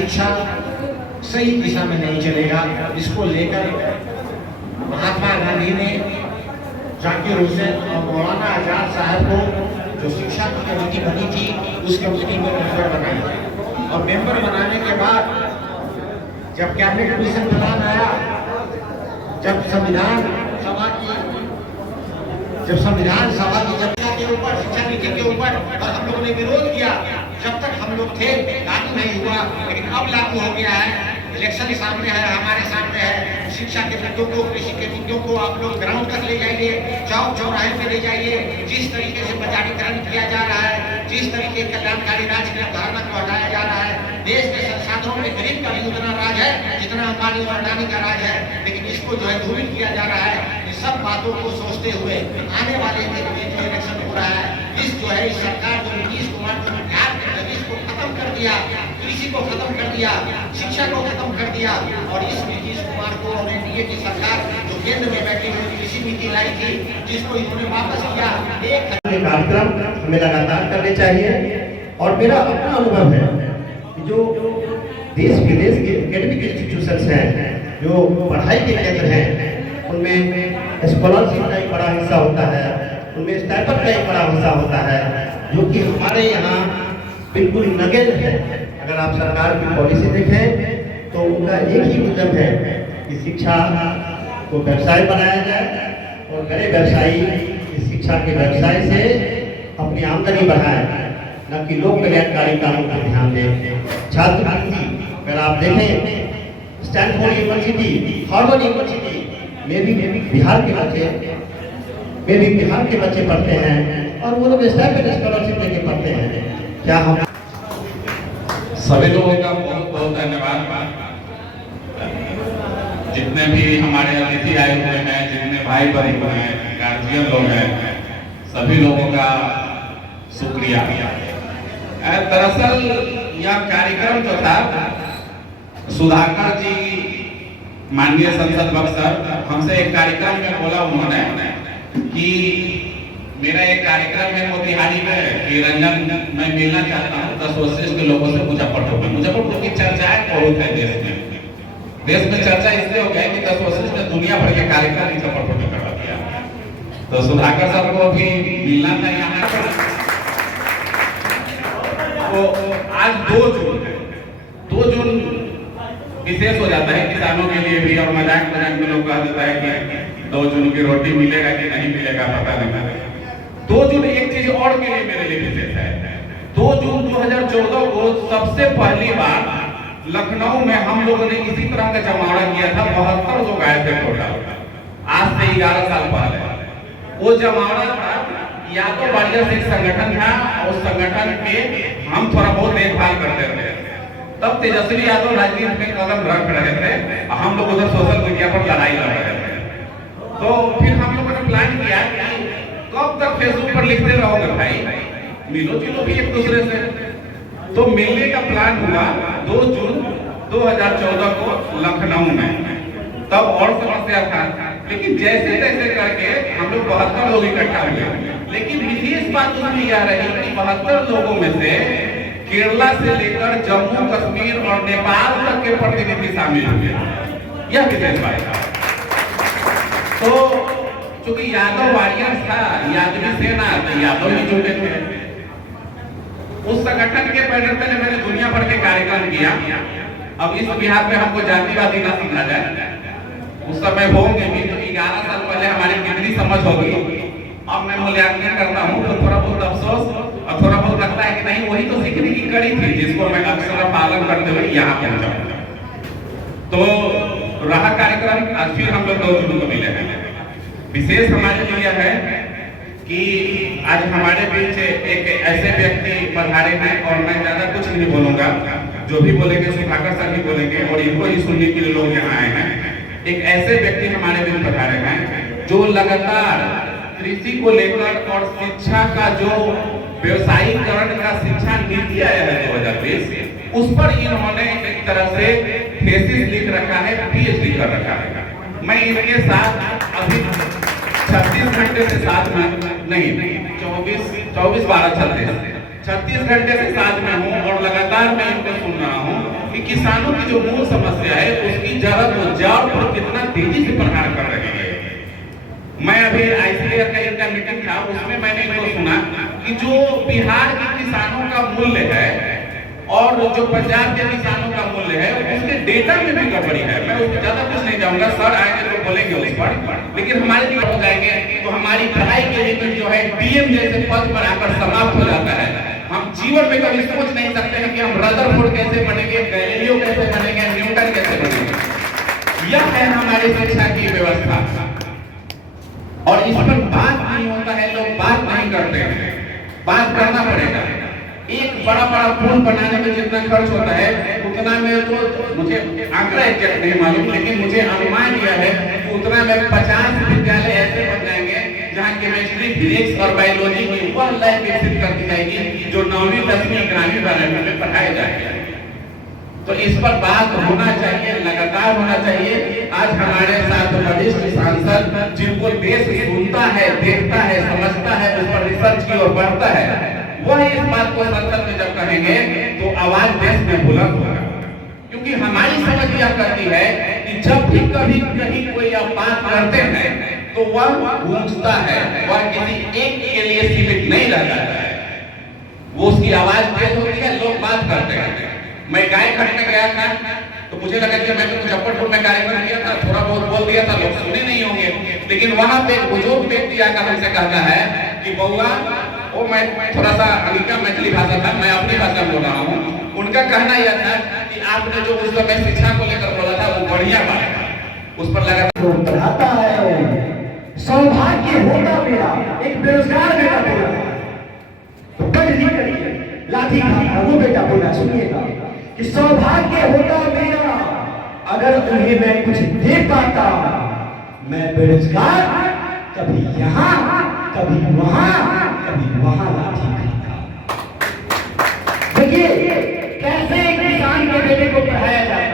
शिक्षा सही दिशा में नहीं चलेगा। इसको लेकर महात्मा गांधी ने जाकिर हुसैन और मौलाना आजाद साहब को जो शिक्षा की कमेटी बनी थी उस कमेटी में मेंबर बनाया, और मेंबर बनाने के बाद जब कैबिनेट मिशन प्लान आया, जब संविधान सभा की चर्चा के ऊपर, शिक्षा नीति के ऊपर और हम लोगों ने विरोध किया, जब तक हम लोग थे लागू नहीं हुआ, लेकिन अब लागू हो गया है। इलेक्शन सामने है, हमारे सामने है। शिक्षा के मुद्दों को, कृषि के मुद्दों को आप लोग ग्राउंड तक ले जाइए, चौक चौराहे पे ले जाइए। जिस तरीके से बाजारीकरण किया जा रहा है, जिस तरीके कल्याणकारी राज की अवधारणा को हटाया जा रहा है, देश के संसाधनों में गरीब का भी उतना राज है जितना अंबानी और अडानी का राज है, लेकिन इसको जो है धूमिल किया जा रहा है। इन सब बातों को सोचते हुए आने वाले दिन में जो इलेक्शन हो रहा है, इस जो है इस सरकार जो नीतीश कुमार जो बिहार के नतीज को खत्म कर दिया, कृषि को खत्म कर दिया, शिक्षा को खत्म कर दिया, और इस नीतीश कुमार को और एनडीए की सरकार जो केंद्र में बैठी हुई कृषि नीति लाई थी, जिसको इन्होंने वापस किया। एक कार्यक्रम हमें लगातार करने चाहिए। और मेरा अपना अनुभव है कि जो देश विदेश के एकेडमिक इंस्टीट्यूशंस हैं, जो पढ़ाई के केंद्र हैं, उनमें स्कॉलरशिप का एक बड़ा हिस्सा होता है, उनमें स्टाइपेंड का एक बड़ा हिस्सा होता है, जो कि हमारे यहाँ बिल्कुल नगण्य है। अगर आप सरकार की पॉलिसी देखें तो उनका एक ही उद्यम है कि शिक्षा को व्यवसाय बनाया जाए, और बड़े व्यवसायी इस शिक्षा के व्यवसाय से अपनी आमदनी बढ़ाएं, न कि लोक कल्याणकारी कामों पर ध्यान दें। छात्रवृत्ति अगर आप देखें, स्टैनफोर्ड यूनिवर्सिटी, हार्वर्ड यूनिवर्सिटी में भी बिहार के बच्चे पढ़ते हैं, और वो लोग स्कॉलरशिप लेके पढ़ते हैं। क्या हम सभी लोगों का बहुत बहुत धन्यवाद। जितने भी हमारे अतिथि आए हुए हैं, जितने भाई बहन हैं, गार्जियन लोग हैं, सभी लोगों का शुक्रिया। दरअसल यह कार्यक्रम जो था, सुधाकर जी माननीय संसद बक्सर हमसे एक कार्यक्रम में बोला उन्होंने कि मेरा एक कार्यक्रम है मोतिहारी में कि रंजन मैं मिलना चाहता हूँ 10 वरिष्ठ के लोगों से मुजफ्फरपुर में। मुजफ्फरपुर की चर्चाएं बहुत है देश में चर्चा इसलिए हो गया कि 10 वरिष्ठ ने दुनिया भर के कार्यक्रम मुजफ्फरपुर में करवा दिया। तो सुधाकर साहब को भी मिलना था यहाँ पर। तो आज 2 जून विशेष हो जाता है किसानों के लिए भी, और मजाक में लोग कह देता है कि 2 जून की रोटी मिलेगा कि नहीं मिलेगा पता नहीं। 2 जून एक चीज और के लिए मेरे लिए विशेष है। 2 जून 2014 को सबसे पहली बार लखनऊ में हम लोगों ने इसी तरह का जमावड़ा किया था। 72 लोग आए थे टोटल, आज से 11 साल पहले। वो जमावड़ा था यादव वारियर से एक संगठन था, उस संगठन के हम थोड़ा बहुत देखभाल करते थे। तब तेजस्वी यादव राजनीति में कदम रख रहे थे, हम लोग उधर सोशल मीडिया पर लड़ाई लड़ रहे थे। तो फिर हम लोगों ने प्लान किया कि कब तक फेसबुक पर लिखते रहोगे भाई, मिलो जुलो भी एक दूसरे से। तो मिलने का प्लान हुआ 2 जून 2014 को लखनऊ में। तब और समस्या था, लेकिन जैसे तैसे करके हम लोग 72 लोग इकट्ठा हुए। लेकिन विशेष बात उसमें यह रही कि 72 लोगों में से केरला से लेकर जम्मू कश्मीर और नेपाल तक के प्रतिनिधि शामिल हुए। यह विशेष बात था। तो चूंकि यादव वारियर था, यादवी सेना, तो यादव ही जुटे थे। उस संगठन के बैनर पे मैंने दुनिया भर के कार्यक्रम किया। अब इस बिहार में हमको जातिवादी ना समझा जाए, उस समय होंगे भी। तो 11 साल पहले हमारी कितनी समझ होगी, अब मैं मूल्यांकन करता हूँ तो थोड़ा बहुत अफसोस और थोड़ा बहुत लगता है कि नहीं, वही तो सीखने की कड़ी थी जिसको मैं अक्सर पालन करते हुए यहाँ पहुंचा। तो रहा कार्यक्रम, आज फिर हम लोग 2 जून को मिले हैं। विशेष हमारे लिए है कि आज हमारे बीच एक ऐसे व्यक्ति पधारे हैं, और मैं ज्यादा कुछ नहीं बोलूंगा, जो भी बोलेंगे सुधाकर साहब ही बोलेंगे, और इनको ही सुनने के लिए लोग यहाँ आए हैं। एक ऐसे व्यक्ति हमारे बीच पधारे हैं जो लगातार कृषि को लेकर और शिक्षा का जो व्यवसायीकरण का शिक्षा नीति आया है 2020, उस पर इन्होंने एक तरह से थीसिस लिख रखा है, पीएचडी कर रखा है। मैं इनके साथ अभी 36 घंटे से साथ में नहीं 24-12 चलते 36 घंटे से साथ में हूँ, और लगातार मैं इनको सुन रहा हूँ। कि किसानों की जो मूल समस्या है उसकी जड़ पर कितना तेजी से प्रहार कर रहे हैं। मैं अभी आईसीआर का इनका मीटिंग था, उसमें मैंने इनको सुना कि जो बिहार के किसानों का मूल्य है और जो पंजाब के किसानों का मूल्य है उसके डेटा में भी गड़बड़ी है। मैं उसमें ज्यादा कुछ नहीं जाऊंगा, सर आएंगे तो बोलेंगे उस पर, लेकिन हमारे लिए हो जाएंगे तो हमारी पढ़ाई के लिए जो है डीएम जैसे पद पर आकर समाप्त हो जाता है। हम जीवन में कभी सोच नहीं सकते हैं कि हम रदरफोर्ड कैसे बनेंगे, गैलीलियो कैसे बनेंगे, न्यूटन कैसे बनेंगे। यह है हमारी शिक्षा की व्यवस्था और इस पर बात नहीं होता है, लोग बात नहीं करते हैं। बात करना पड़ेगा। एक बड़ा बड़ा पुल बनाने में जितना खर्च होता है उतना में तो मुझे आंकड़ा एग्जैक्ट नहीं मालूम, लेकिन मुझे अनुमान यह है कि उतना में 50 विद्यालय ऐसे बन जाएंगे जहाँ केमिस्ट्री, फिजिक्स और बायोलॉजी की वह लाइन विकसित कर दी जाएगी जो 9वीं 10वीं 11वीं 12वीं में पढ़ाए जाएंगे। तो इस पर बात होना चाहिए, लगातार होना चाहिए। आज हमारे साथ वरिष्ठ सांसद जिनको देश सुनता है, देखता है, समझता है, उस पर रिसर्च की ओर बढ़ता है, वह इस बात को संसद में जब कहेंगे तो आवाज देश में बुलंद होगा। क्योंकि हमारी समझ यह करती है कि जब भी कभी कहीं कोई आप बात करते हैं तो वह गूंजता है, वह किसी एक के लिए सीमित नहीं रहता है, वो उसकी आवाज तेज होती है, लोग बात करते हैं। मैं गायघाट में गया था तो मुझे लगा कि मैं तो मुजफ्फरपुर में कार्यक्रम किया था, थोड़ा बहुत बोल दिया था, लोग सुने नहीं होंगे, लेकिन वहां पे एक बुजुर्ग व्यक्ति आकर हमसे कहता है कि बउआ, वो मैं थोड़ा सा हल्का मैथिली भाषा था, मैं अपनी भाषा बोल रहा हूँ। उनका कहना यह था कि आपने जो उस समय शिक्षा को लेकर बोला था वो बढ़िया बात है, उस पर लगा पढ़ाता है। सौभाग्य होता मेरा एक बेरोजगार बेटा बोला तो पढ़ लिख करिए लाठी खाता वो बेटा बोला, सुनिएगा कि सौभाग्य होता मेरा अगर तुम्हें मैं कुछ दे पाता। मैं बेरोजगार कभी यहाँ कभी वहां कभी वहां लाठी खाता। देखिए कैसे एक किसान के बेटे को पढ़ाया जाता है।